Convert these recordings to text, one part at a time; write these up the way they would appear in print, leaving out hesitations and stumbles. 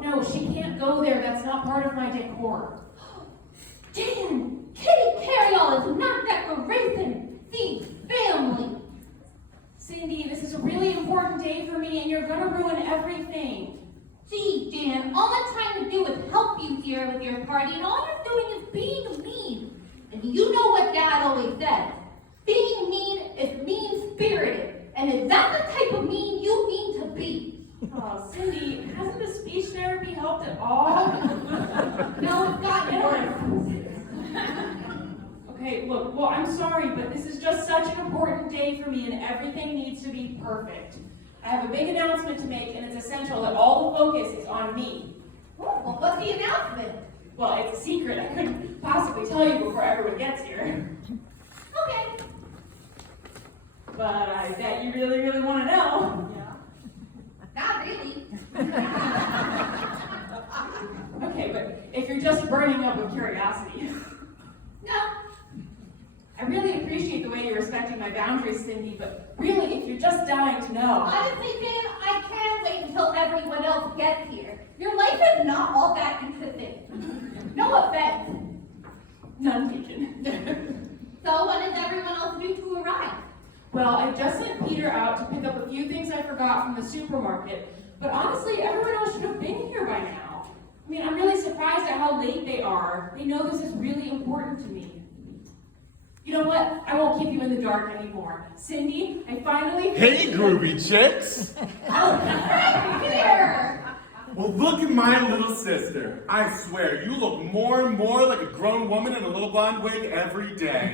no, she can't go there. That's not part of my decor. Dan, Kitty Carryall is not decoration. She's family. Cindy, this is a really important day for me, and you're gonna ruin everything. Gee, Dan, all I'm trying to do is help you here with your party, and all you're doing is being mean. And you know what Dad always says. Being mean is mean-spirited. And is that the type of mean you mean to be? Oh, Cindy, hasn't the speech therapy helped at all? No, it's gotten worse. Okay, look, well, I'm sorry, but this is just such an important day for me, and everything needs to be perfect. I have a big announcement to make, and it's essential that all the focus is on me. Well, what's the announcement? Well, it's a secret. I couldn't possibly tell you before everyone gets here. Okay. But I bet you really, really want to know. Not really. Okay, but if you're just burning up with curiosity. No. I really appreciate the way you're respecting my boundaries, Cindy, but really, if you're just dying to know. Honestly, Dan, I can't wait until everyone else gets here. Your life is not all that interesting. No offense. None taken. So when is everyone else due to arrive? Well, I just sent Peter out to pick up a few things I forgot from the supermarket, but honestly, everyone else should have been here by now. I mean, I'm really surprised at how late they are. They know this is really important to me. You know what? I won't keep you in the dark anymore. Cindy, I finally... Hey, groovy chicks! Oh, right here! Well, look at my little sister. I swear, you look more and more like a grown woman in a little blonde wig every day.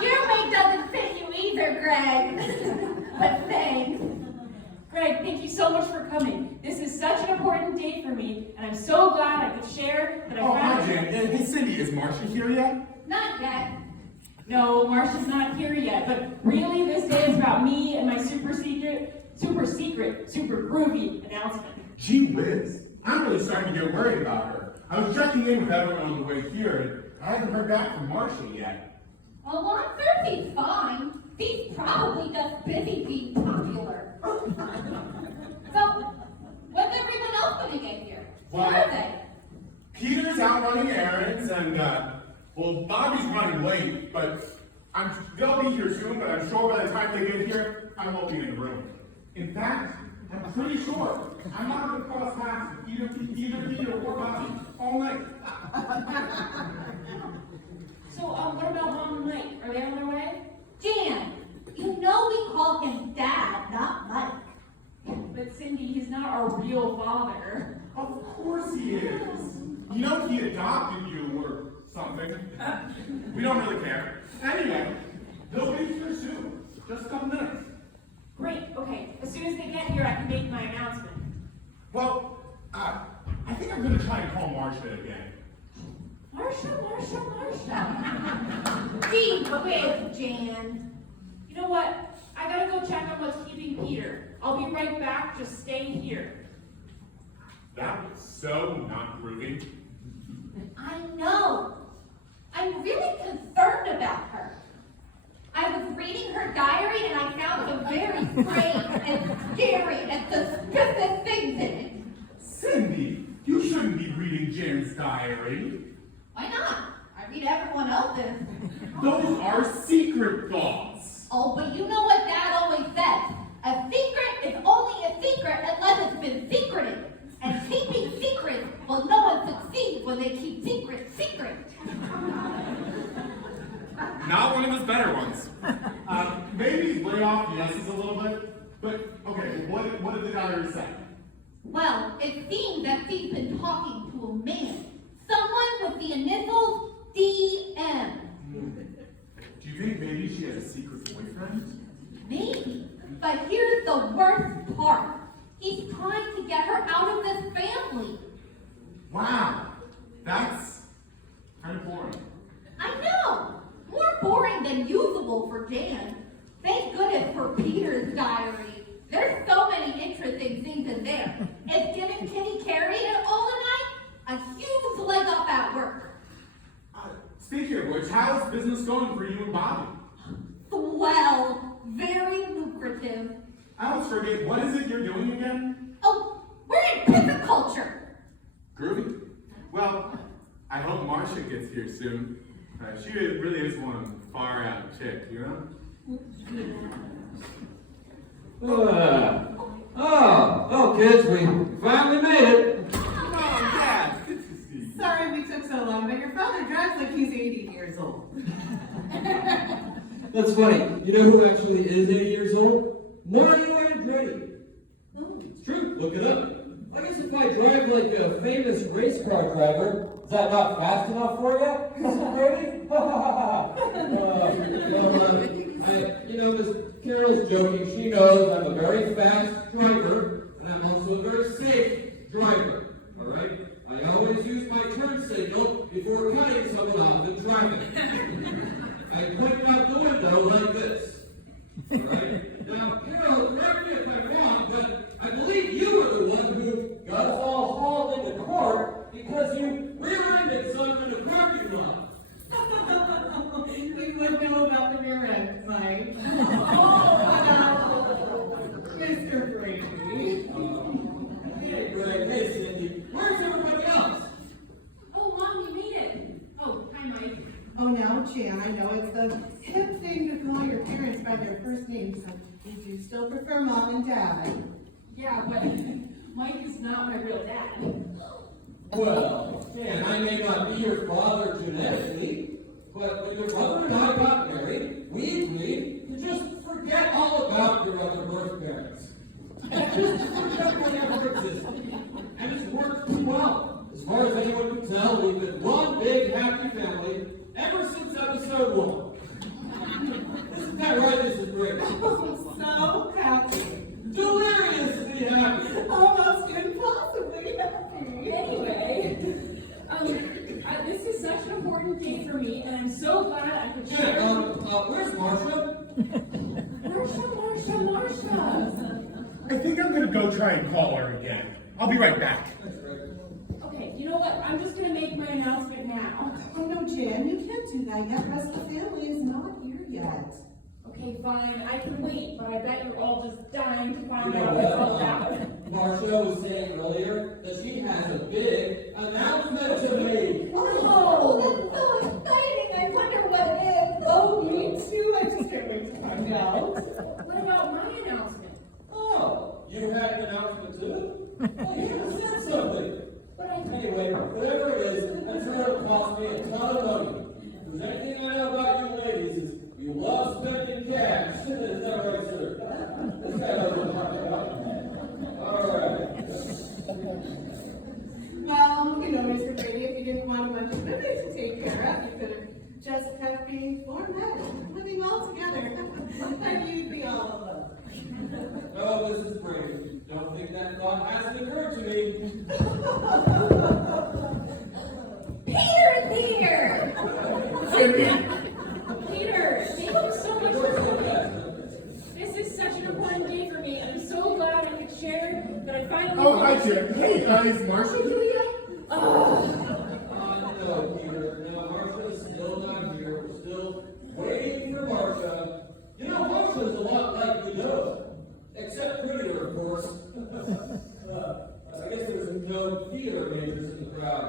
Your wig doesn't fit you either, Greg. But thanks. Greg, thank you so much for coming. This is such an important day for me, and I'm so glad I could share that I Oh, hi, found... Jen. Hey, Cindy, is Marcia here yet? Not yet. No, Marcia's not here yet, but really this day is about me and my super groovy announcement. Gee whiz. I'm really starting to get worried about her. I was checking in with everyone on the way here, and I haven't heard back from Marcia yet. Oh, well, I'm sure she's fine. She's probably just busy being popular. So, when's everyone else going to get here? Where Well, are they? Peter's out running errands, and, well, Bobby's running late, but they'll be here soon, but I'm sure by the time they get here, I won't be in the room. In fact, I'm pretty sure I'm not going to cross paths with either Peter or Bobby all night. So, what about Mom and Mike? Are they on their way? Jan, you know we call him Dad, not Mike. But Cindy, he's not our real father. Of course he is. You know he adopted you or something. We don't really care. Anyway, they'll be here soon. Just a couple minutes. Great, okay. As soon as they get here, I can make my announcement. Well, I think I'm going to try and call Marcia again. Marcia. Gee whiz, Jan. You know what? I gotta go check on what's keeping Peter. I'll be right back. Just stay here. That was so not groovy. I know. I'm really concerned about her. I was reading her diary and I found some very strange and scary and suspicious things in it. Cindy, you shouldn't be reading Jan's diary. Why not? I read everyone else's. Those are secret thoughts. Oh, but you know what Dad always says. A secret is only a secret unless it's been secreted. And keeping secrets, well, no one succeeds when they keep secrets secret. Not one of his better ones. Maybe lay off the S's a little bit, but okay, what did the diary say? Well, it seems that she's been talking to a man. Someone with the initials DM. Do you think maybe she has a secret boyfriend? Maybe. But here's the worst part. He's trying to get her out of this family. Wow, that's kind of boring. I know. More boring than usable for Jan. Thank goodness for Peter's diary. There's so many interesting things in there. It's giving Kitty Carey and all the night a huge leg up at work. Speaking of which, how's business going for you and Bobby? Swell. Very lucrative. I always forget, what is it you're doing again? Oh, we're in gets here soon. She really is one far out chick, you know? Oh, kids, we finally made it. Oh, Dad, good to see you. Sorry we took so long, but your father drives like he's 80 years old. That's funny. You know who actually is 80 years old? Lago and Brady. It's true. Look it up. I guess if I drive like a famous race car driver, is that not fast enough for you, Mr. Brady? Miss Carol's joking. She knows I'm a very fast driver, and I'm also a very safe driver. All right? I always use my turn signal before cutting someone off in traffic. I point out the window like this. All right? Now, Carol, correct me if I'm wrong, but I believe you were the one who got us all hauled into court because you rear-ended someone in a parking lot. We would know about the rear end, Mike. Mr. Brady. Hey, Greg. Hey, Cindy. Where's everybody else? Oh, Mom, you made it. Oh, hi, Mike. Oh, now, Jan, I know it's the hip thing to call your parents by their first names, so you do still prefer Mom and Dad. Yeah, but Mike is not my real dad. Well, Dan, I may not be your father genetically, but when your brother and I got married, we agreed to just forget all about your other birth parents. Just forget they ever existed. And it's worked well. As far as anyone can tell, we've been one big happy family ever since episode 1. Isn't that right, Mrs. Briggs? So happy. Deliriously happy. Almost impossibly happy. Anyway, this is such an important day for me, and I'm so glad I could share. Where's Marcia? Marsha. I think I'm gonna go try and call her again. I'll be right back. That's right. Okay, you know what? I'm just gonna make my announcement now. Oh, no, Jan, you can't do that yet. The rest of the family is not here yet. Okay, fine, I can wait, but I bet you're all just dying to You find know out what's all about. what? Marcia was saying earlier that she has a big announcement to make. Oh, that's so exciting. I wonder what it is. Oh, me too. I just can't wait to find out. What about my announcement? Oh, you had an announcement too? Well, you should have said something. But I Anyway, whatever it is, I'm sure it'll cost me a ton of money. If there's anything I know about you ladies, is you love spending cash. Is that right, sir? Is that what we're talking about? All right. Well, you know, Mr. Brady, if you didn't want a bunch of women to take care of, you could have just kept being formatted, living all together, and you'd be all alone. No, Mrs. Brady, don't think that thought hasn't occurred to me. Peter's here. Peter, thank you so much for coming. This is such an important day for me, and I'm so glad I could share that I finally. Oh, hi, Jim. Hey, is Marcia here yet? No, Peter. No, Marcia's still not here. We're still waiting for Marcia. You know, Marcia's a lot like Lago, except prettier, of course. I guess there's no theater majors in the crowd.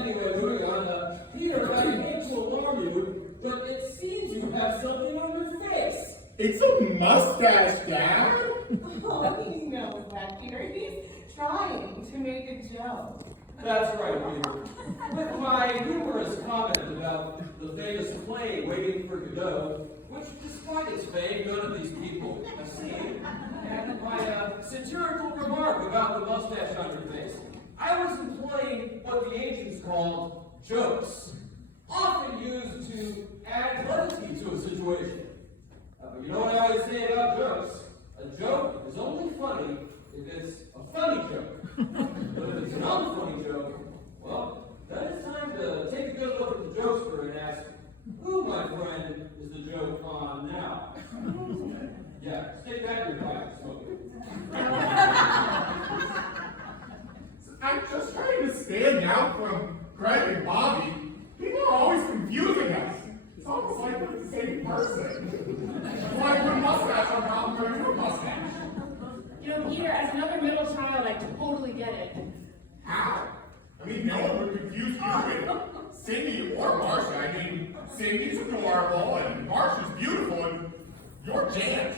Anyway, moving on. Peter, I hate to alarm you, but it seems you have something on your face. It's a mustache, Dad. Oh, he knows that, Peter. He's trying to make a joke. That's right, Peter. With my humorous comment about the famous play Waiting for Godot, which despite its fame, none of these people have seen, and my satirical remark about the mustache on your face, I was employing what the ancients called jokes, often used to add levity to a situation. But you know what I always say about jokes? A joke is only funny if it's a funny joke. But if it's an unfunny joke, well, then it's time to take a good look at the jokester and ask, who, my friend, is the joke on now? Yeah, stick that in your pocket, smoke it. I'm just trying to stand out from Greg and Bobby. People are always confusing us. It's almost like we're the same person. That's why I put a mustache on top of your mustache. You know, Peter, as another middle child, I totally get it. How? I mean, no one would confuse you with Cindy or Marcia. I mean, Cindy's adorable and Marcia's beautiful and you're Jan.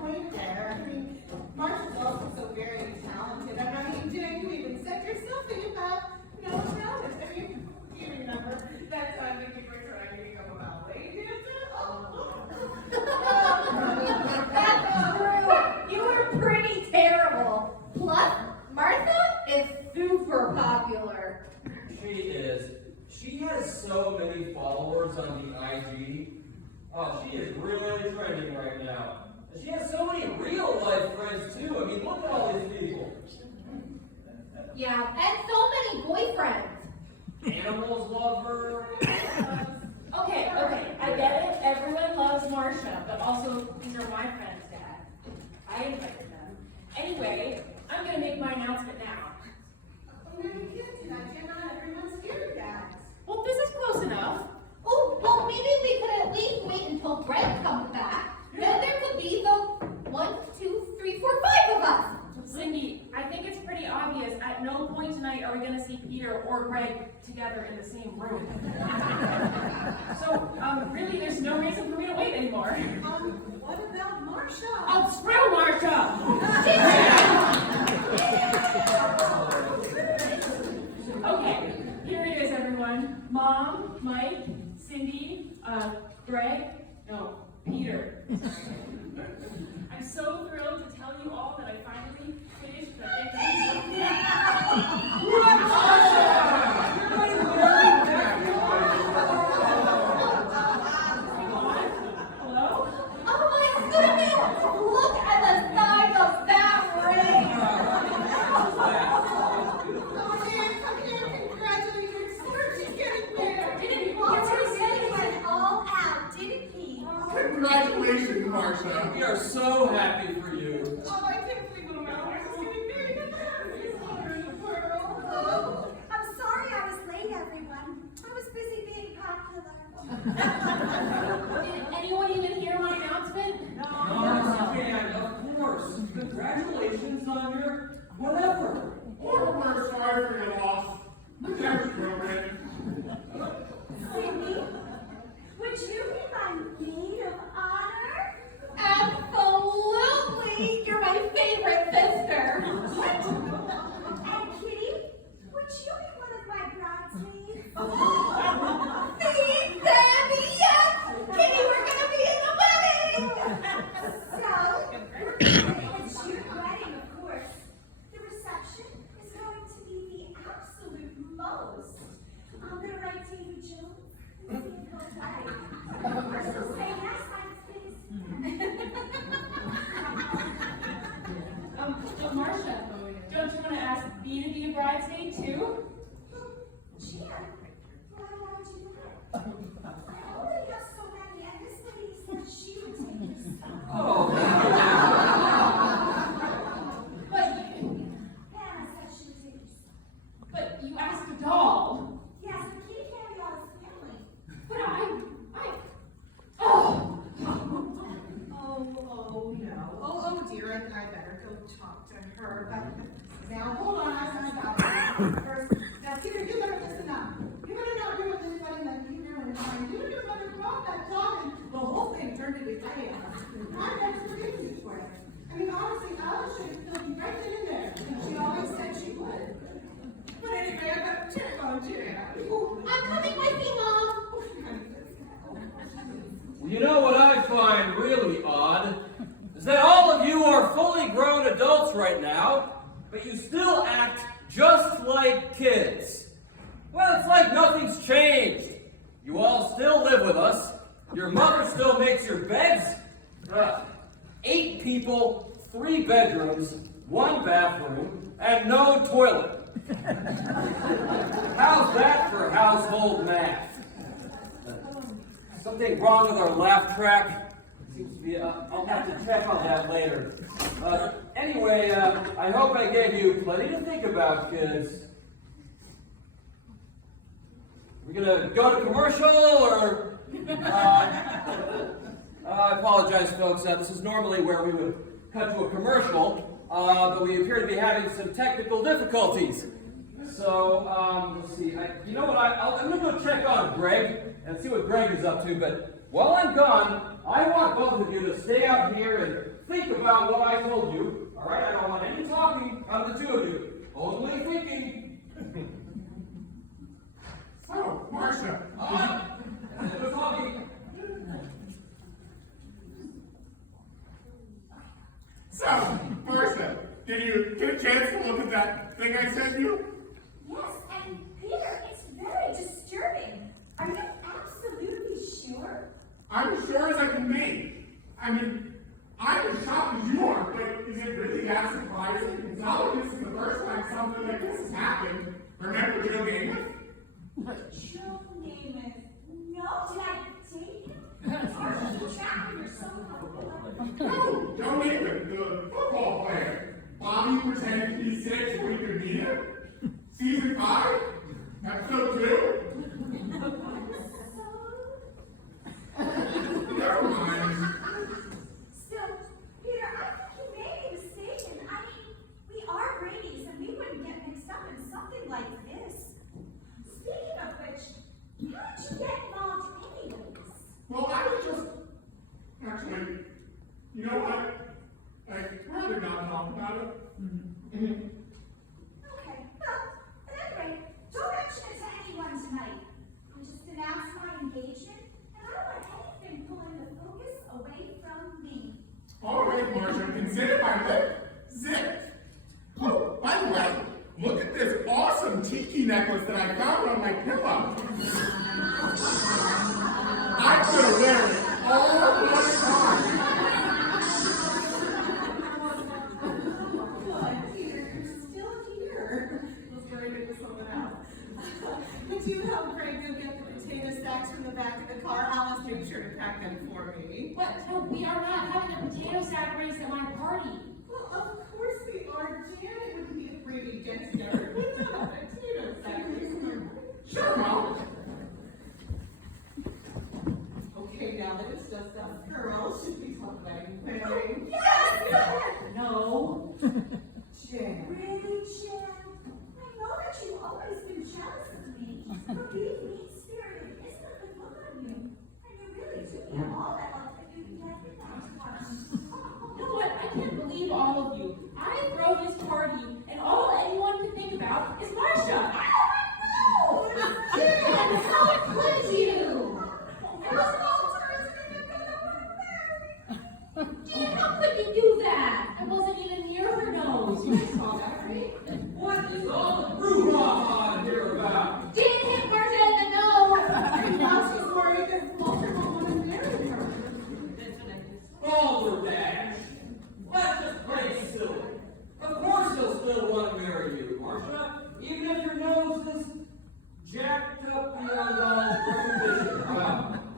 Point there. I mean, Marcia's also so very talented. I mean, Jen, you even said yourself that you have no talent. I mean, do you remember that time that you were trying to become a ballet dancer? That's true. You were pretty terrible. Plus, Martha is super popular. She is. She has so many followers on the IG. Oh, she is really trending right now. And she has so many real life friends too. I mean, look at all these people. Yeah, and so many boyfriends. Animals love her. Okay, I get it. Everyone loves Marcia, but also these are my friends, Dad. I invited them. Anyway, I'm gonna make my announcement now. Oh, no, you can't do that, Jen. Not everyone's here yet. Well, this is close enough. Oh, well, maybe we could at least wait until Brett comes back. Then there could be the 1, 2, 3, 4, 5 of us. Cindy, I think it's pretty obvious. At no point tonight are we gonna see Peter or Greg together in the same room. So, really, there's no reason for me to wait anymore. What about Marcia? Oh, screw Marcia! Okay, here it is, everyone. Mom, Mike, Cindy, Greg, no, Peter. I'm so thrilled to tell you all that I finally finished the Hello? Oh my goodness! Look at the size of that ring! Oh, Jen, come here. Congratulations. She's getting there. Didn't Walter said he went all out, didn't he? Congratulations, Marcia. We are so happy for you. Oh, I can't believe it. Marcia's getting married. That's the happiest mother in the world. Oh, I'm sorry I was late, everyone. I was busy being popular. Did anyone even hear my announcement? Yes, Jan, of course. Congratulations on your whatever. Or we're sorry for your loss. Never broken. Cindy, would you be my maid of honor? Absolutely! You're my favorite sister! And Kitty, would you be one of my bridesmaids? See, Sandy, yes! Kitty, we're gonna be in the wedding! So, it's your wedding, of course. The reception is going to be the absolute most. I'm gonna write David Jones and see if he'll play. So say yes, Marcia, don't you want to ask me to be a bridesmaid too? Jan, why would you do that? I already have so many, and this lady said she would take your stuff. Oh, But, Hannah said she would take your stuff. but you asked a doll. Yes, but Kitty carried out his family. But oh. Oh, no. Oh, dear, I better go talk to her. But now, hold on, I got it. First, now, Peter, you better listen up. You better not do what this wedding that you do and mine. You and your mother brought that dog and the whole thing turned into chaos. I'm never forgiving you for it. I mean, honestly, Alice should have filled you right then and there. She always said she would. But anyway, I got to check on Jan. I'm coming with you, Mom! you know what I find really odd is that all of you are fully grown adults right now, but you still act just like kids. Well, it's like nothing's changed. You all still live with us. Your mother still makes your beds. 8 people, 3 bedrooms, 1 bathroom, and no toilet. How's that for household math? Something wrong with our laugh track? Seems to be, I'll have to check on that later. Anyway, I hope I gave you plenty to think about, kids. We're gonna go to commercial, or... I apologize, folks. This is normally where we would cut to a commercial. but we appear to be having some technical difficulties. So, let's see. You know what? I'm going to go check on Greg and see what Greg is up to. But while I'm gone, I want both of you to stay out here and think about what I told you. All right? I don't want any talking out of the two of you. Only thinking. So, Marcia. No talking. So, Marcia, did you get a chance to look at that thing I sent you? Yes, and Peter, it's very disturbing. Are you absolutely sure? I'm as sure as I can be. I mean, I'm as shocked as you are, but is it really that surprising? It's not like this is the first time something like this has happened. Remember Joe Namath? Joe Namath. No, did I date him? Or keep track of yourself? No, Joe Namath, the football player. Bobby pretended to be sick so we could meet him. Season 5, episode 2. Never mind. Still, Peter, I think you may be mistaken. I mean, we are Brady's and we wouldn't get mixed up in something like this. Speaking of which, how did you get involved anyways? Well, I was just... Actually, you know what? I'd rather not talk about it. Okay, well, at any rate, don't mention it to anyone tonight. I just announced my engagement, and I don't want anything pulling the focus away from me. All right, Marcia, consider my lip zipped. Oh, by the way, look at this awesome tiki necklace that I found on my pillow. I'm gonna wear it all the time. Peter, you're still here. Let's go get this someone else. Could you help Greg go get the potato sacks from the back of the car? Alice, make sure to pack them for me. What? No, we are not having a potato sack race at my party. Well, of course we are. Janet wouldn't be a Brady get together without a potato sack race. Sure, Mom. Okay, now that it's just us girls, should we talk about anything? No. Jan. Really, Jen? I know that you've always been jealous of me. But being mean-spirited isn't a good look on you. And you really do have all that love that you can get without You know what? I can't believe all of you. I throw this party, and all anyone can think about is Marcia. Oh, no! Jen, how could you? Jen, how could you do that? I wasn't even near her nose. You saw that, right? What is all the brouhaha here about? Jen hit Marcia in the nose. And now she's worried that Walter won't want to marry her. Balderdash! That's just plain silly. Of course he'll still want to marry you, Marcia, even if your nose is jacked up beyond recognition.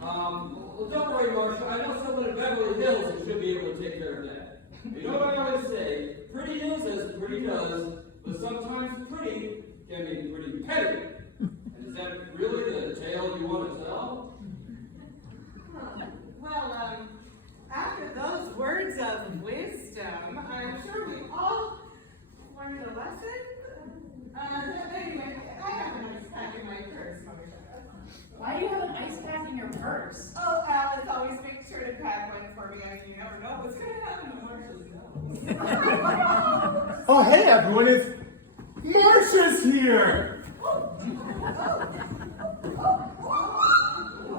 Well, don't worry, Marcia. I know someone in Beverly Hills who should be able to take care of that. You know what I always say? Pretty is as pretty does, but sometimes pretty can be pretty petty. And is that really the tale you want to tell? Well, after those words of wisdom, I'm sure we all learned a lesson. Anyway, I have an ice pack in my purse. Why do you have an ice pack in your purse? Oh, Alice always makes sure to pack one for me. I mean, you never know what's going to happen to Marcia's nose. Oh, hey everyone, it's Marcia's here.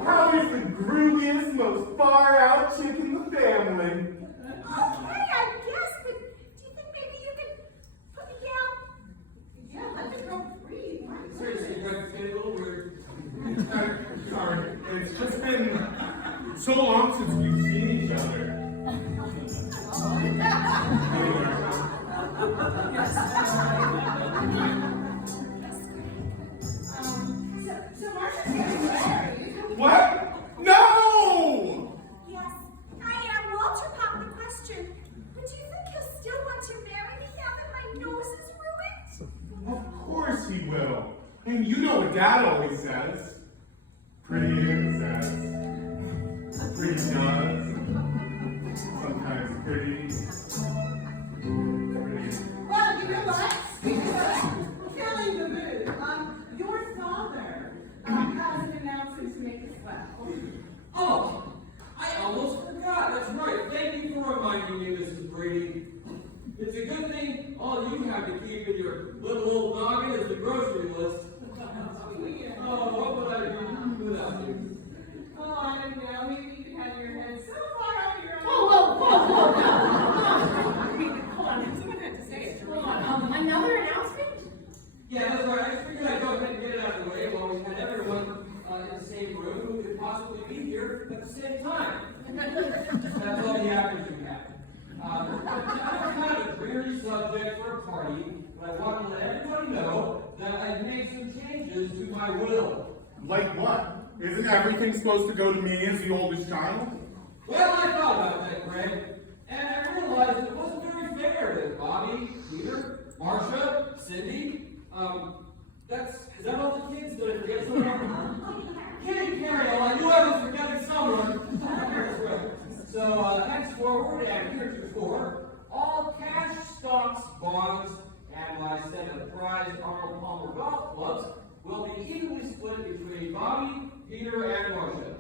How is the grooviest, most far-out chick in the family? Okay, I guess, but do you think maybe you could put me down? Yeah, let the girl breathe. Seriously, Greg, it's getting a little weird. Sorry, it's just been so long since we've seen each other. So Marcia's getting married. What? No! Yes, I Walter popped the question. But do you think he'll still want to marry me now that my nose is ruined? Of course he will. And you know what Dad always says. Pretty is as pretty does. Sometimes pretty you for reminding me, Mrs. Brady. It's a good thing all you have to keep in your little old noggin is the grocery list. Oh, what would I do without you? Oh, I don't know. Maybe you could have your head so far up your own. I mean, hold on. Someone had to say it. Hold on. Another announcement? Yeah, that's right. I just figured I'd go ahead and get it out of the way while we had everyone in the same room who could possibly be here at the same time. That's all the actors you have. I know it's kind of a dreary subject for a party, but I want to let everybody know that I've made some changes to my will. Like what? Isn't everything supposed to go to me as the oldest child? Well, I thought about that, Greg, and I realized it wasn't very fair that Bobby, Peter, Marcia, Cindy, is that all the kids? Did I forget someone? Kitty Carriel, I knew I was forgetting someone. That's right. So, henceforward and heretofore, all cash, stocks, bonds, and my set of prize Arnold Palmer golf clubs will be evenly split between Bobby, Peter, and Marcia.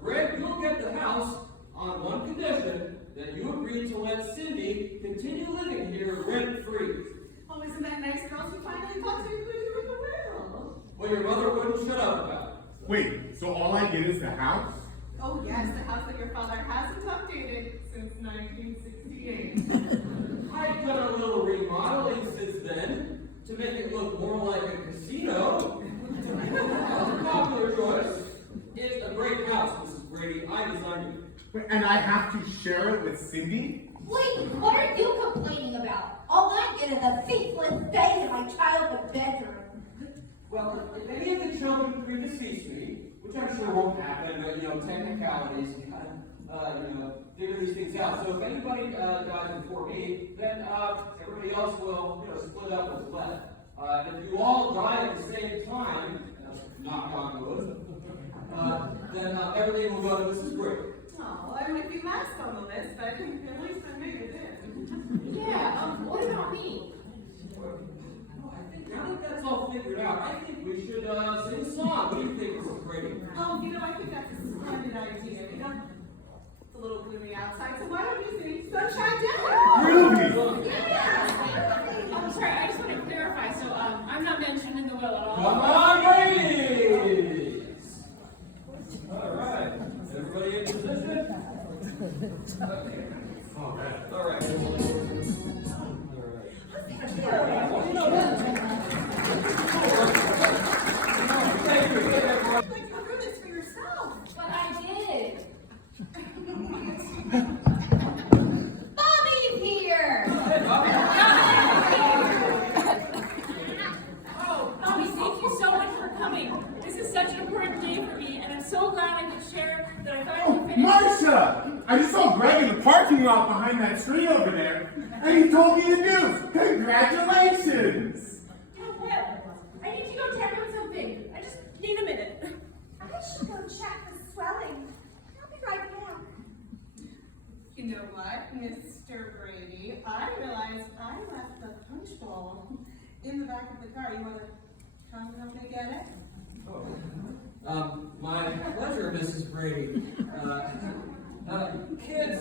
Greg, you'll get the house on one condition, that you agree to let Cindy continue living here rent-free. Oh, isn't that nice, girls? You finally got to include you in the will. Well, your mother wouldn't shut up about it. Wait, so all I get is the house? Oh, yes, the house that your father hasn't updated since 1968. I've done a little remodeling since then to make it look more like a casino. A popular choice. It's a great house, Mrs. Brady. I designed it. Wait, and I have to share it with Cindy? Wait, what are you complaining about? All I get is a faithless day in my childhood bedroom. Well, if any of the children predecease me, which I'm sure won't happen, but technicalities, figure these things out. So if anybody dies before me, then everybody else will, split up what's left. And if you all die at the same time, knock on wood, then everything will go to Mrs. Brady. Oh, I might be last on the list, but at least I made it in. Yeah, what about me? Now that that's all figured out, I think we should sing a song. What do you think, Mrs. Brady? Oh, I think that's a splendid idea. It's a little gloomy outside, so why don't you sing Sunshine Down? Really? I'm sorry, I just want to clarify. So, I'm not mentioned in the will at all. Come on, ladies! All right. Everybody in position? Okay. All right. Thank you. You'd like to go through this for yourself. But I did. Bobby's here! Oh, Bobby, thank you so much for coming. This is such an important day for me, and I'm so glad I could share that I finally Oh, finished. Marcia! I just saw Greg in the parking lot behind that tree over there, and he told me the news. Congratulations! Well, I need to go check on something. I just need a minute. I should go check the swelling. I'll be right back. You know what, Mr. Brady? I realized I left the punch bowl in the back of the car. You want to come help me get it? My pleasure, Mrs. Brady. Kids,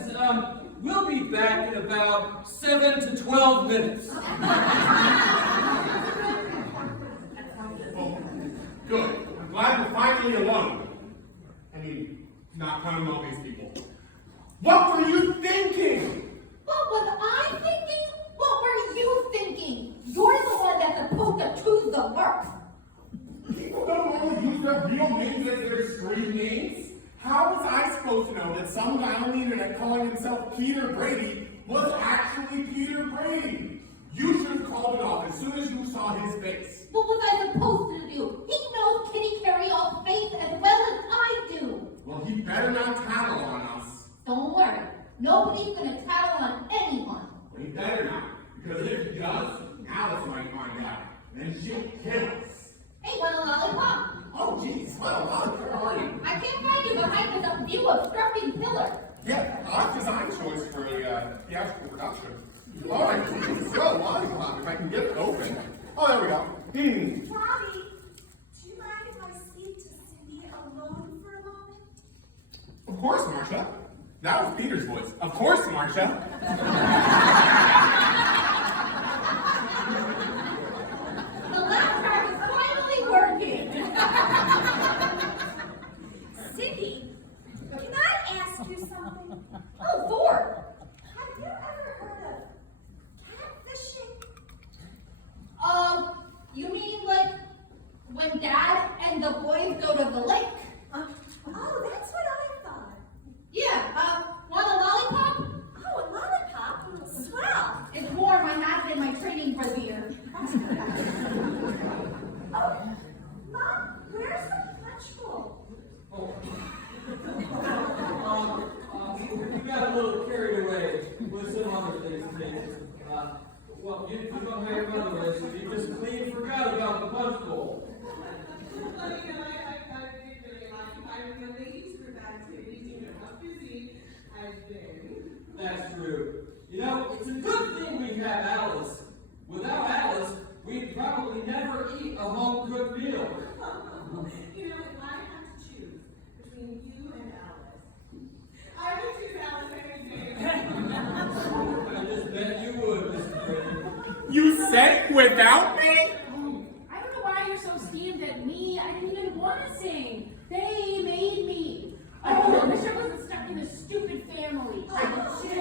we'll be back in about 7 to 12 minutes. Oh, good. I'm glad we're finally alone. I mean, not counting all these people. What were you thinking? What was I thinking? What were you thinking? You're the one that's supposed to choose the work. People don't normally use their real names as their street names. How was I supposed to know that some guy on the internet calling himself Peter Brady was actually Peter Brady? You should have called it off as soon as you saw his face. What was I supposed to do? He knows Kitty Carryall's face as well as I do. Well, he better not tattle on us. Don't worry. Nobody's gonna tattle on anyone. Well, he better not, because if he does, Alice might find out. And then she'll kill us. Hey, want a lollipop? Oh, jeez. Well, where are you? I can't find you behind this view obstructing pillar. Yeah, odd design choice for a theatrical production. All right, so lollipop, if I can get it open. Oh, there we go. Bobby, do you mind if I speak to Cindy alone for a moment? Of course, Marcia. That was Peter's voice. Of course, Marcia. The laugh track is finally working. Cindy, can I ask you something? Oh, Ford. Have you ever heard of catfishing? You mean like when Dad and the boys go to the lake? Oh, that's what I thought. Yeah, want a lollipop? Oh, a lollipop? Swell. It's warm, I have it in my training brassiere. Oh, Mom, where's the punch bowl? Oh. We got a little carried away with some other things today. Well, you don't know your mother is. You just clean forgot about the punch bowl. Well, you know, I did really occupy with the ladies group activities. You know how busy I've been. That's true. You know, it's a good thing we have Alice. Without Alice, we'd probably never eat a home-cooked meal. You know, if I had to choose between you and Alice, I would choose Alice any day. I just bet you would, Mr. Brady. You said without me? I don't know why you're so steamed at me. I didn't even want to sing. They made me. I wish I wasn't stuck in this stupid family. How could you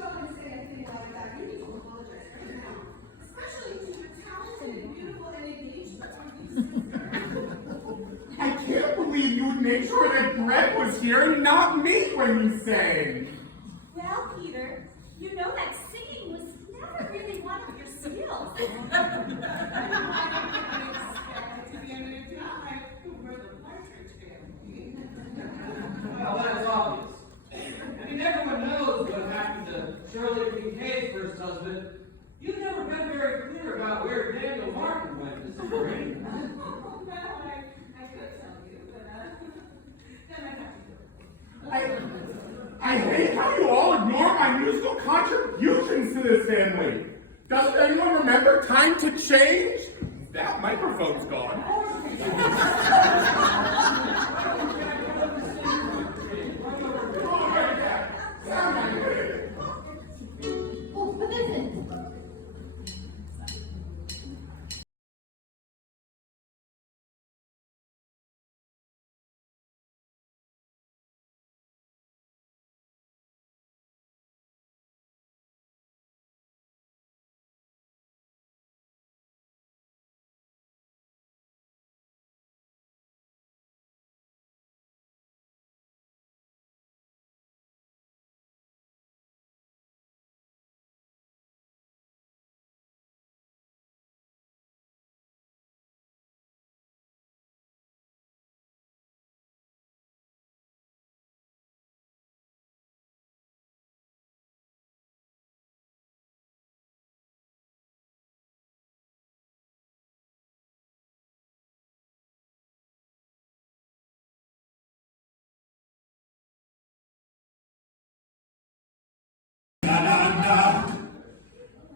go and say anything like that? You need to apologize right now. Especially to your talented and beautiful and engaged sister. I can't believe you would make sure that Brett was here and not me when you sang. Well, Peter, you know that singing was never really one of your skills. I didn't expect it to be anything like who were the Partridge Family. Well, that's obvious. I mean, everyone knows what happened to Shirley Kincaid's first husband. You've never been very clear about where Daniel Martin went, Mrs. Brady. Well, I could tell you, but then I'd have to do it. I hate how you all ignore my musical contributions to this family. Doesn't anyone remember Time to Change? That microphone's gone. Oh, what is it?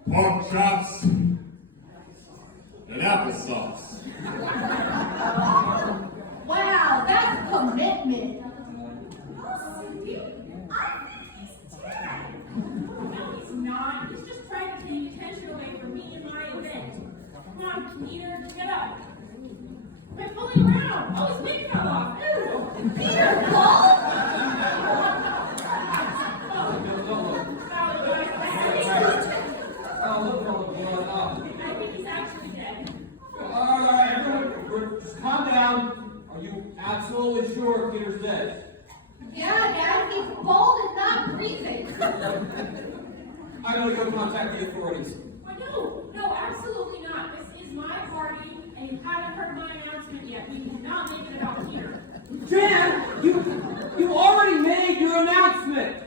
Pork chops and applesauce. Wow, that's commitment. Oh, Cindy, I think he's dead. No, he's not. He's just trying to take attention away from me and my event. Come on, Peter, get up. Quit fooling around. Oh, his wig fell off. Ew. Peter Paul? Oh, look at all the blood. I think he's actually dead. All right, everyone, just calm down. Are you absolutely sure Peter's dead? Yeah, Dad, he's bald and not breathing. I'm going to go contact the authorities. No, absolutely not. This is my party, and you haven't heard my announcement yet. We do not make it about Peter. Dan, you already made your announcement.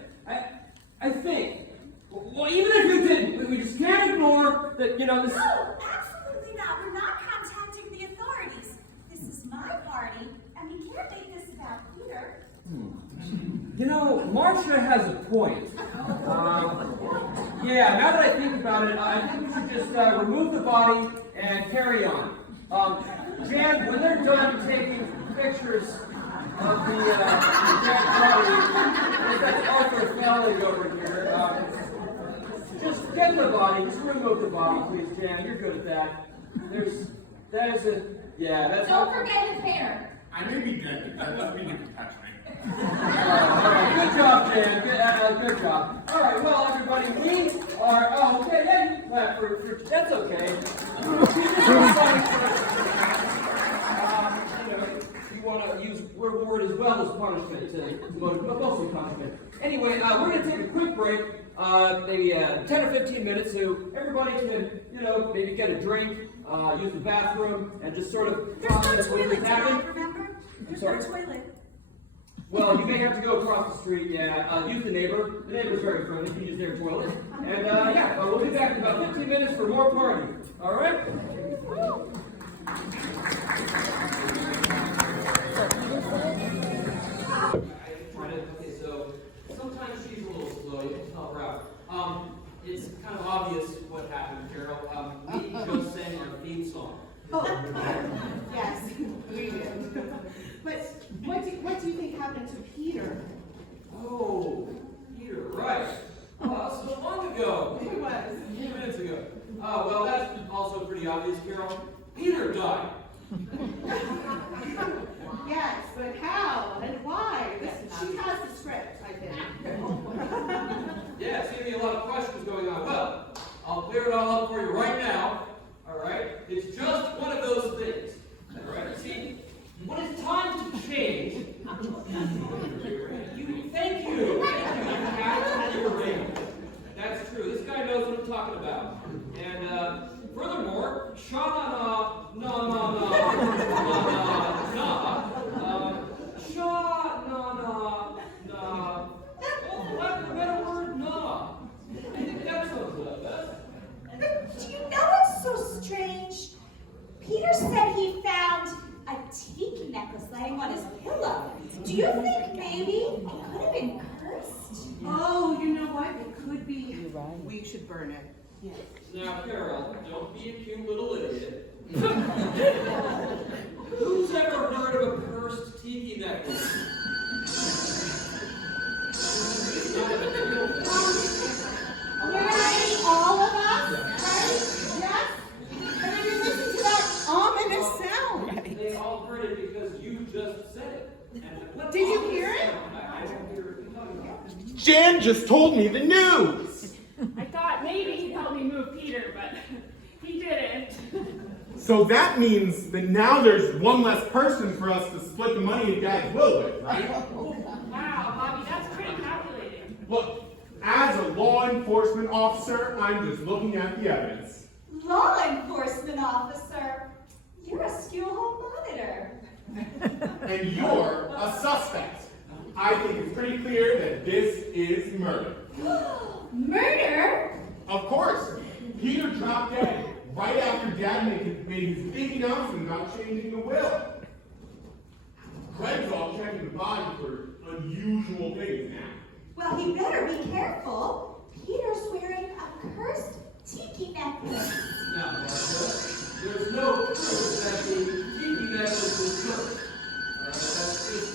I think. Well, even if you didn't, we just can't ignore that. You know this. No, absolutely not. We're not contacting the authorities. This is my party, and we can't make this about Peter. You know, Marcia has a point. Yeah, now that I think about it, I think we should just remove the body and carry on. Jan, when they're done taking pictures, of the Grand Party. That's Arthur Fowling over here. Just get the body, just remove the body, please, Jan. You're good at that. That is a, yeah, that's Don't forget his hair. I may be dead, but that doesn't mean you can touch me. all right, good job, Jan. Good job. All right, well, everybody, we are. Oh, okay, yeah, you clap for that's okay. You want to use reward as well as punishment to motivate, but mostly punishment. Anyway, we're going to take a quick break, maybe 10 or 15 minutes, so everybody can, maybe get a drink, use the bathroom, and just sort of There's no what toilet, happened. Dad, remember? There's Sorry? no toilet. Well, you may have to go across the street, yeah. Use the neighbor. The neighbor's very friendly. You can use their toilet. And, we'll be back in about 15 minutes for more party. All right? Okay, so sometimes she's a little slow. You can help her out. It's kind of obvious what happened, Carol. We just sang our theme song. Oh, yes, we did. But what do you think happened to Peter? Oh, Peter, right. So long ago. It was. A few minutes ago. Well, that's also pretty obvious, Carol. Peter died. Yes, but how and why? She has the script, I think. Yeah, it's giving me a lot of questions going on. Well, I'll clear it all up for you right now. All right? It's just one of those things. All right? See, when it's time to change, thank you. You have your ring. That's true. This guy knows what I'm talking about. And furthermore, sha-na-na, na-na-na, na-na-na, sha-na-na, na. Oh, lack of a better word, na. I think that sounds like that. But do you know what's so strange? Peter said he found a tiki necklace laying on his pillow. Do you think maybe it could have been cursed? Oh, you know what? It could be. We should burn it. Yes. Now, Carol, don't be a cute little idiot. Who's ever heard of a cursed tiki necklace? Right, all of us, right? Yes? And then you listen to that ominous sound. They all heard it because you just said it. And what Did you hear it? I don't hear it. Jan just told me the news! I thought maybe he'd help me move Peter, but he didn't. So that means that now there's one less person for us to split the money in Dad's will with, right? Wow, Bobby, that's pretty calculating. Look, as a law enforcement officer, I'm just looking at the evidence. Law enforcement officer, you're a school home monitor. And you're a suspect. I think it's pretty clear that this is murder. Murder? Of course, Peter dropped dead right after Dad made his big announcement about changing the will. Greg's all checking the body for unusual things now. Well, he better be careful. Peter's wearing a cursed tiki necklace. Now, Martha, there's no proof that the tiki necklace was cursed.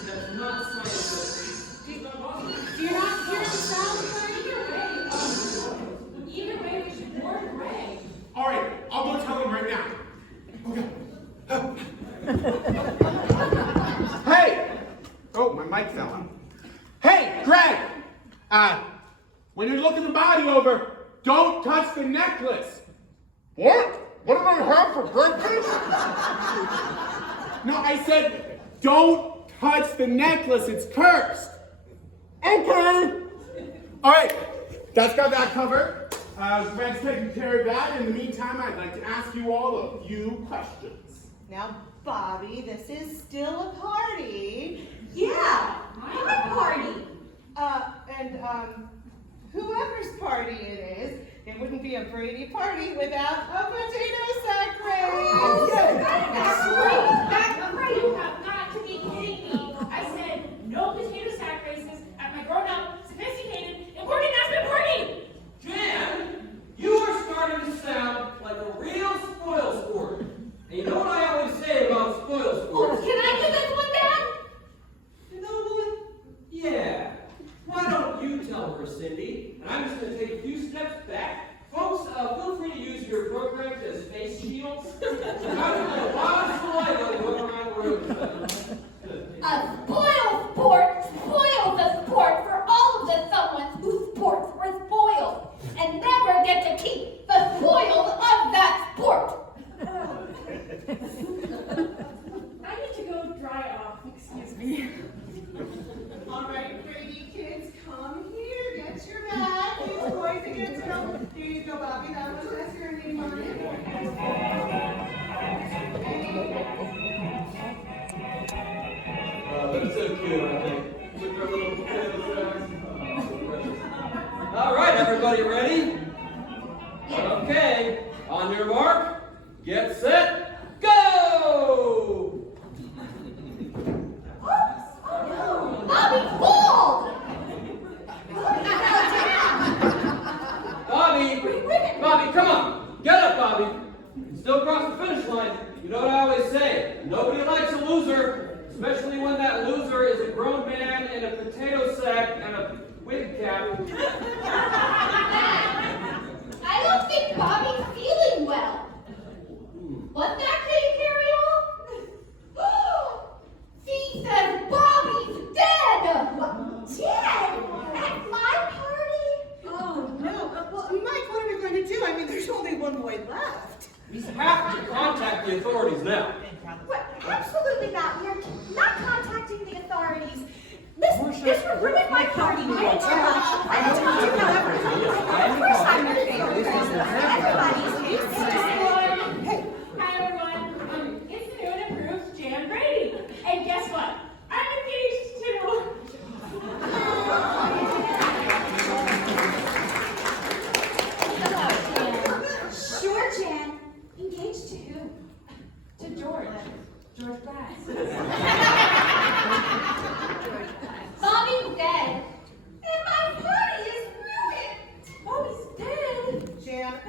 That's not scientific. It's not possible. Do you not hear the sound? Either way, we should warn Greg. All right, I'll go tell him right now. Okay. Hey! Oh, my mic fell out. Hey, Greg! When you're looking the body over, don't touch the necklace. What? What did I have for breakfast? No, I said, don't touch the necklace. It's cursed. Okay. All right, that's got that covered. Greg's taking care of that. In the meantime, I'd like to ask you all a few questions. Now, Bobby, this is still a party. Yeah, my party. And whoever's party it is, it wouldn't be a Brady party without a potato sack race. That's great. You have got to be kidding me. I said no potato sack races at my grown-up, sophisticated, important announcement party. Jan, you are starting to sound like a real spoil sport. And you know what I always say about spoil Oh, sports? can I do this one, Dad? Cindy, and I'm just going to take a few steps back. Folks, feel free to use your programs as face shields. How do you know lots of saliva going around the room? A spoiled sport spoils the sport for all of the someones whose sports were spoiled and never get to keep the spoils of that sport. I need to go dry off, excuse me. All right, Brady kids, come here. Get your bag. These boys are going to go. Here you go, Bobby. That was that's your name on it. They're so cute, aren't they? With their little potato sacks. Oh, so precious. All right, everybody ready? Okay, on your mark, get set, go! Bobby pulled! Bobby, come on! Get up, Bobby! You still cross the finish line. You know what I always say, nobody likes a loser, especially when that loser is a grown man in a potato sack and a wig cap. I don't think Bobby's feeling well. What's that, Kitty Carry-All? She says Bobby's dead! Dead? At my party? Oh, no. Well, Mike, what are we going to do? I mean, there's only one boy left. We have to contact the authorities now. Well, absolutely not. We are not contacting the authorities. This will ruin my party. I told you not everybody. Of course I'm going to go with everybody's Hey. Hi everyone. It's the new and improved Jan Brady. And guess what? I'm engaged too. Sure, Jan. Engaged to who? To George. George Brass. Bobby's dead. And my party is ruined. Bobby's dead. Jan, I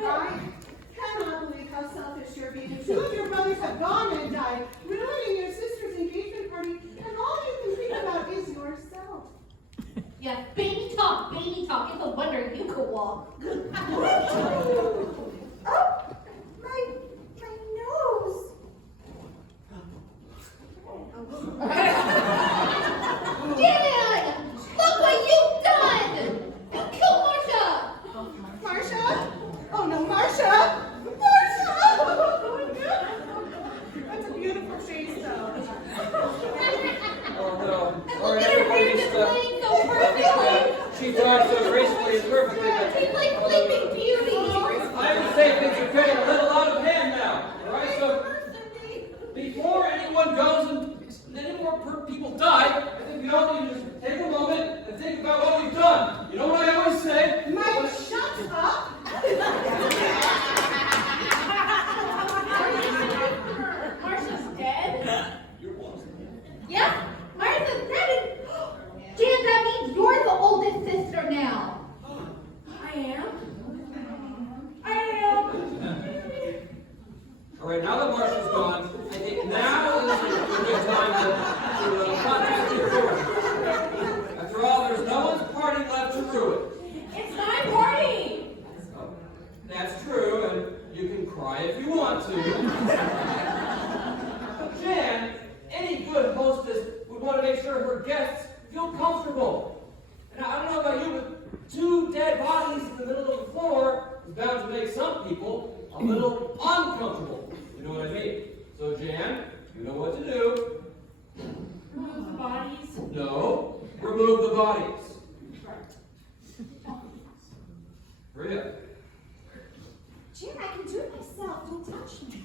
cannot believe how selfish you're being. Two of your brothers have gone and died, ruining your sister's engagement party, and all you can think about is yourself. Yeah, baby talk. It's a wonder you could walk. Oh, my nose. Dan! Look what you've done! You killed Marsha! Marsha? Oh no, Marsha! Marsha! Oh, no. That's a beautiful face, though. Oh no. And All look right, at her hair everybody just stop. playing so perfectly! She drives so gracefully and perfectly. She's like Sleeping Beauty! I would say things are getting a little out of hand now. All right, so before anyone goes and any more people die, I think we all need to just take a moment and think about what we've done. You know what I always say? Mike, shut up! Marsha's dead? Yep, Martha's dead and... Dan, that means you're the oldest sister now. I am. All right, now that Marsha's gone, I think now is a good time to contact the authorities. After all, there's no one's party left to ruin. It's my party. Oh, that's true, and you can cry if you want to. But Jan, any good hostess would want to make sure her guests feel comfortable. And I don't know about you, but two dead bodies in the middle of the floor is bound to make some people a little uncomfortable. You know what I mean? So Jan, you know what to do. Remove the bodies. No, remove the bodies. Hurry up. Jan, I can do it myself. Don't touch me.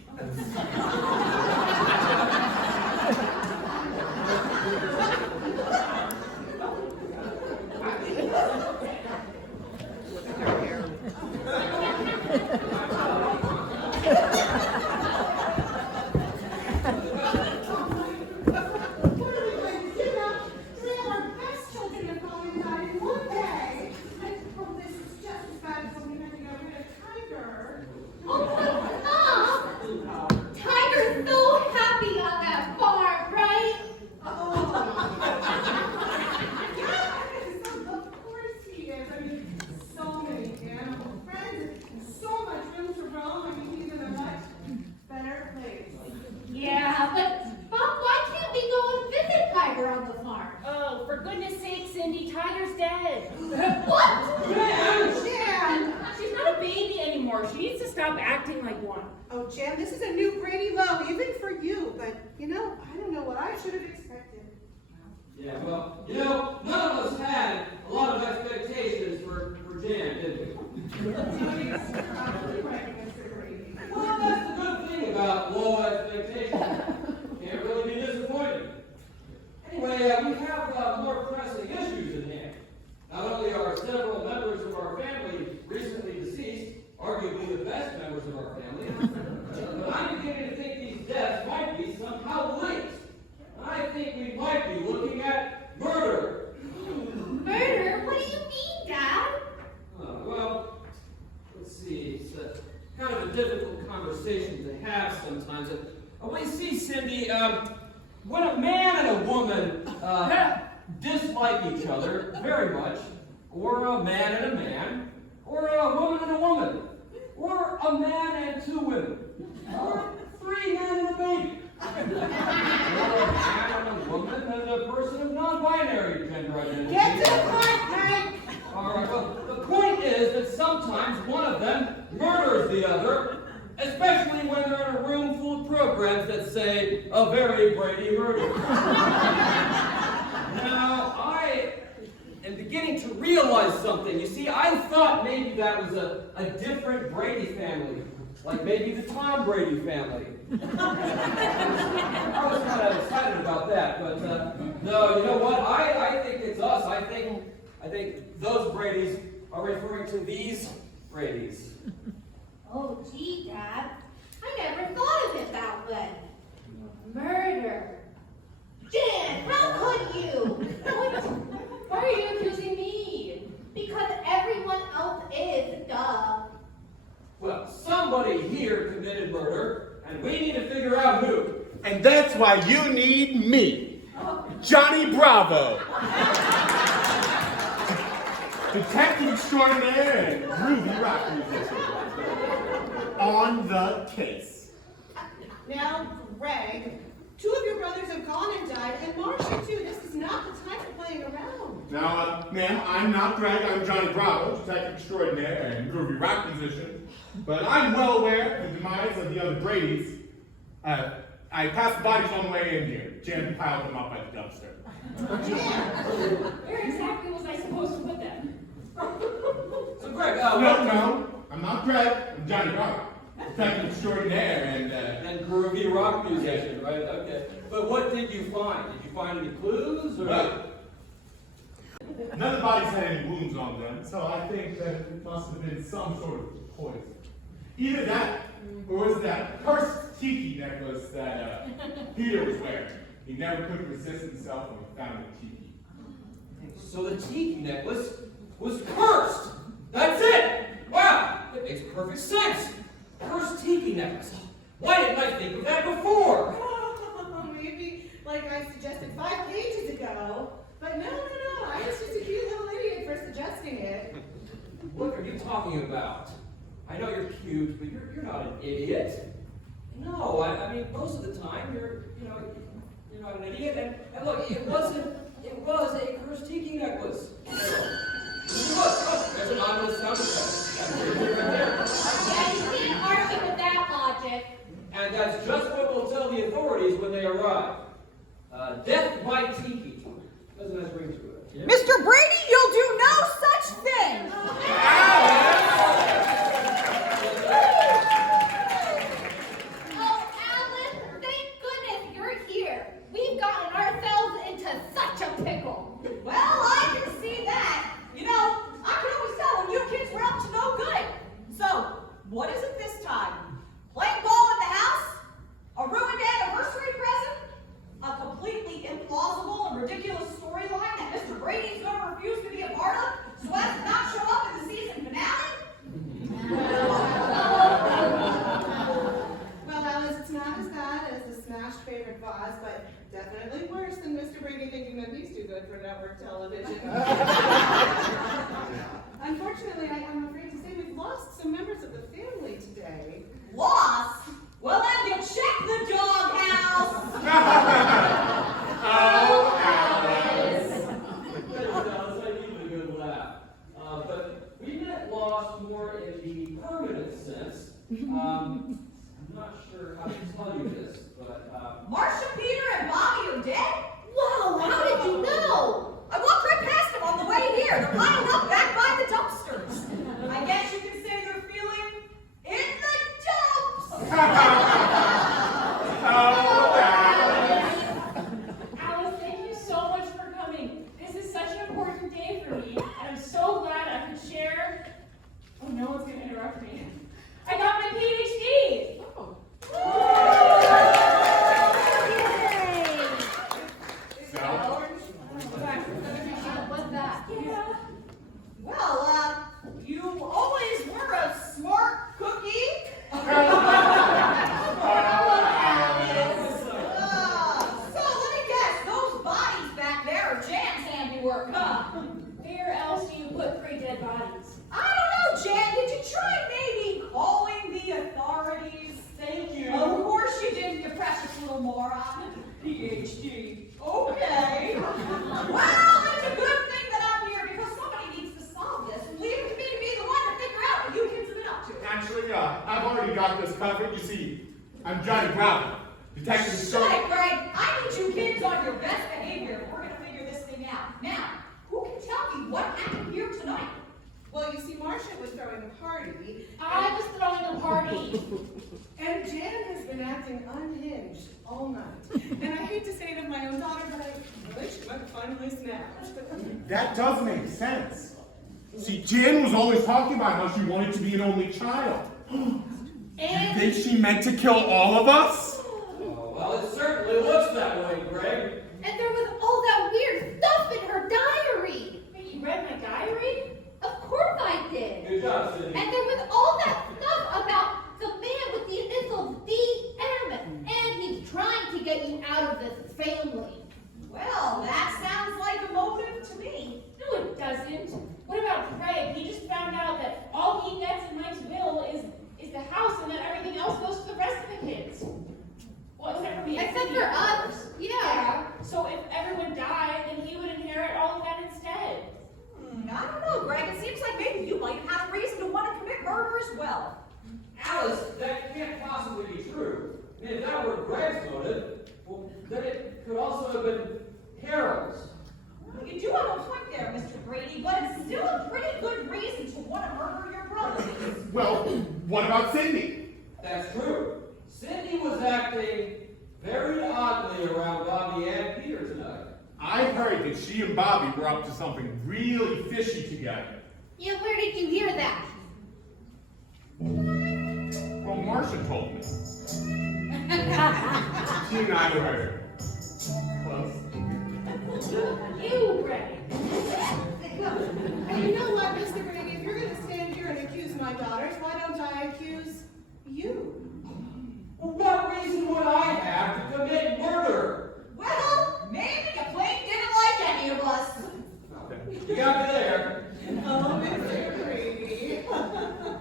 Tiger's stop acting like one. Oh, Jan, this is a new Brady low, even for you, but, I don't know what I should have expected. Yeah, well, none of us had a lot of expectations for Jan, did we? Well, that's the good thing about low expectations. Can't really be disappointed. Anyway, we have more pressing issues in hand. Not only are several members of our family recently deceased, arguably the best members of our family, but I'm beginning to think these deaths might be somehow linked. I think we might be looking at murder. Murder? What do you mean, Dad? Well, let's see. It's kind of a difficult conversation to have sometimes. We see, Cindy, when a man and a woman dislike each other very much, or a man and a man, or a woman and a woman, or a man and two women, or 3 men and a baby, or a man and a woman and a person of non-binary gender identity. Get to the point, Hank! All right, well, the point is that sometimes one of them murders the other, especially when they're in a room full of programs that say, a very Brady murder. Now, I am beginning to realize something. You see, I thought maybe that was a different Brady family, like maybe the Tom Brady family. I was kind of excited about that, but no, you know what? I think it's us. I think those Bradys are referring to these Bradys. Oh, gee, Dad. I never thought of it that way. Murder. Jan, how could you? Why are you accusing me? Because everyone else is, duh. Well, somebody here committed murder, and we need to figure out who. And that's why you need me, Johnny Bravo. Detective extraordinaire and groovy rock musician. On the case. Now, Greg, 2 of your brothers have gone and died, and Marcia too. This is not the time for playing around. Now, ma'am, I'm not Greg, I'm Johnny Bravo, detective extraordinaire and groovy rock musician. But I'm well aware of the demise of the other Bradys. I passed the bodies on the way in here. Jan piled them up at the dumpster. Where exactly was I supposed to put them? So, Greg, No, I'm not Greg, I'm Johnny Bravo. Detective extraordinaire and groovy rock musician, right? Okay. But what did you find? Did you find any clues? Or? Well, none of the bodies had any wounds on them, so I think that it must have been some sort of poison. Either that, or was that cursed tiki necklace that Peter was wearing. He never could resist himself when he found a tiki. So the tiki necklace was cursed! That's it! Wow! It makes perfect sense! Cursed tiki necklace. Why didn't I think of that before? Maybe like I suggested 5 pages ago. But no. I was just a cute little idiot for suggesting it. What are you talking about? I know you're cute, but you're not an idiot. No, I mean most of the time you're not an idiot. And look, it was a cursed tiki necklace. Look, there's an ominous sound effect. Yeah, you can't argue with that logic. And that's just what we'll tell the authorities when they arrive. Death by tiki. Doesn't have ring to it. Yeah? Mr. Brady, you'll do no such thing! Oh, Alan, thank goodness you're here. We've gotten ourselves into such a pickle. Well, I can see that. I can always tell when you kids were up to no good. So, what is it this time? Playing ball in the house? A ruined anniversary present? A completely implausible and ridiculous storyline that Mr. Brady's going to refuse to be a part of so as to not show up in the season finale? Well, Alice, it's not as bad as the smashed favorite vase, but definitely worse than Mr. Brady thinking that he's too good for network television. Unfortunately, I'm afraid to say we've lost some members of the family today. Lost? Well, then you check the doghouse! Oh, Alice. Alice, I need a good laugh. But we meant lost more in the permanent sense I'm not sure how to tell you this, but, Marcia, Peter, and Bobby are dead? Whoa, how did you know? I walked right past them on the way here. They're piled up back by the dumpsters. I guess you can say they're feeling in the dumps. Alice, thank you so much for coming. This is such an important day for me, and I'm so glad I could share. Oh, no one's going to interrupt me. I got my PhD! Oh. What's that? Yeah. Well, you always were a smart cookie. So let me guess, those bodies back there are Jan's handiwork, huh? Where else do you put 3 dead bodies? I don't know, Jan. Did you try maybe calling the authorities? thank you. Of course you did, you precious little moron. PhD. Okay. Well, it's a good thing that I'm here because somebody needs to solve this. And leave it to me to be the one to figure out what you kids have been up to. Actually, I've already got this covered. You see, I'm Johnny Bravo, Detective Shut it, Greg. I need you kids on your best behavior. We're going to figure this thing out. Now, who can tell me what happened here tonight? Well, you see, Marcia was throwing a party, I was throwing a party. and Jan has been acting unhinged all night. And I hate to say it of my own daughter, but I wish she might have finally snapped. That does make sense. See, Jan was always talking about how she wanted to be an only child. You And think she meant to kill all of us? Oh, well, it certainly looks that way, Greg. And there was all that weird stuff in her diary. wait, you read my diary? Of course I did. Good job, Cindy. And there was all that stuff about the man with the initials DM, and he's trying to get you out of this family. Well, that sounds like a motive to me. No, it doesn't. What about Craig? He just found out that all he gets in Mike's will is the house and that everything else goes to the rest of the kids. Well, except for me. Except for us, yeah. So if everyone died, then he would inherit all of that instead. I don't know, Greg. It seems like maybe you might have a reason to want to commit murder as well. Alice, that can't possibly be true. I mean, if that were Greg's motive, well, then it could also have been Harold's. Well, you do have a point there, Mr. Brady, but it's still a pretty good reason to want to murder your brother. Well, what about Cindy? That's true. Cindy was acting very oddly around Bobby and Peter tonight. I heard that she and Bobby were up to something really fishy together. Yeah, where did you hear that? Well, Marcia told me. She and I were close. You, Greg. And you know what, Mr. Brady, if you're going to stand here and accuse my daughters, why don't I accuse you? Well, what reason would I have to commit murder? Well, maybe you plain didn't like any of us. You got me there. Oh, Mr. Brady. Well,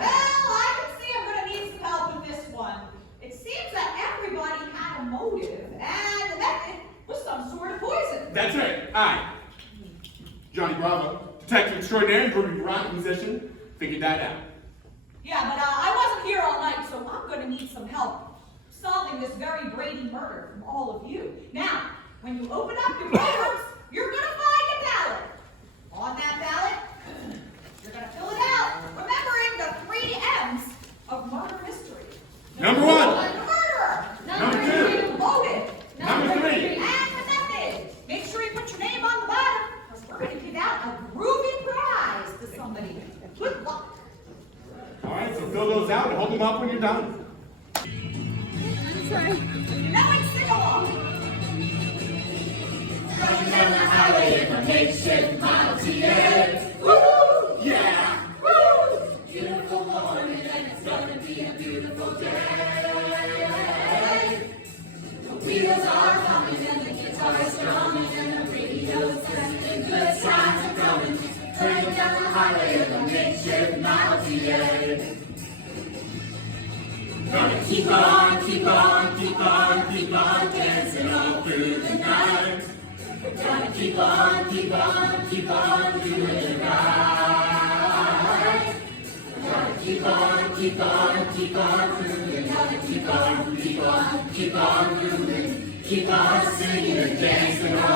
I can see I'm going to need some help with this one. It seems that everybody had a motive, and the method was some sort of poison. That's right. I, Johnny Bravo, detective extraordinary and groovy rock musician, figured that out. Yeah, but I wasn't here all night, so I'm going to need some help solving this very Brady murder from all of you. Now, when you open up your papers, you're going to find a ballot. On that ballot, you're going to fill it out, remembering the 3 M's of murder mystery. Number 1. The murderer. Number 2. Motive. Number 3. And the method. Make sure you put your name on the bottom, because we're going to give out a groovy prize to somebody. Good luck. All right, so fill those out and hold them up when you're done. Now let's sing along. Driving down the highway in a makeshift Model T8. Woo! Yeah! Woo! Beautiful morning and it's gonna be a beautiful day. The wheels are humming and the guitar is strumming and the radio's sending good times are coming. Driving down the highway in a makeshift Model T8. Gonna keep on, keep on, keep on, keep on dancing all through the night. Gonna keep on, keep on, keep on doing it right. Gonna keep keep on, keep on, keep on moving. Gotta keep on, keep on, keep on moving. Keep on singing and dancing.